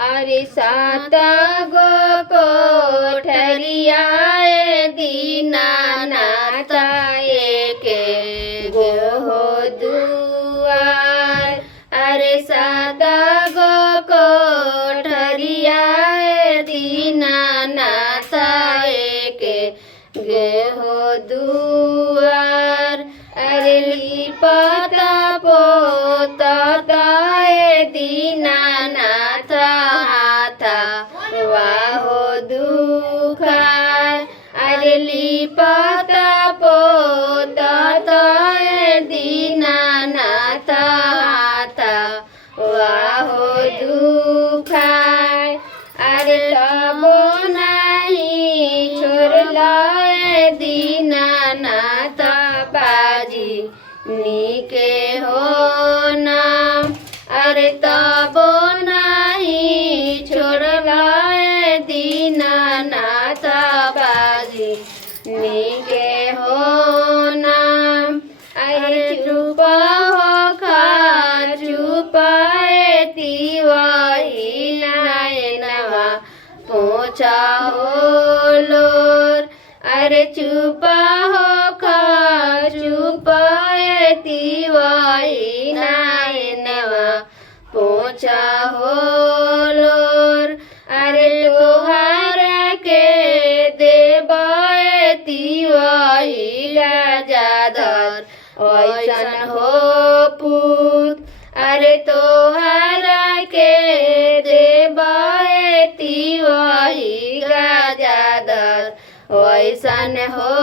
अरे सात गो कोठरिया दीनानाथ एक गो दुआर। अरे सात गो कोठरिया दीनानाथ एक गो दुआर। अरे लिपत पोतत दीनानाथ हाथा वाहो दुखार। अरे लिपत पोतत दीनानाथ हाथा वाहो दुखार। अरे तबो नहीं छोड़ला दीनानाथ बाजी नीके हो नाम। अरे तबो नहीं छोड़ला दीनानाथ बाजी नीके हो नाम। अरे चुप हो खा चुप तिवाही नयनवा पोछा हो लोर। अरे चुप हो खा चुप तिवाही नयनवा पोछा हो लोर। अरे तोहार के देव तिवाही गजाधर ऐसन हो पूत। अरे तोहार के देव तिवाही गजाधर ऐसन हो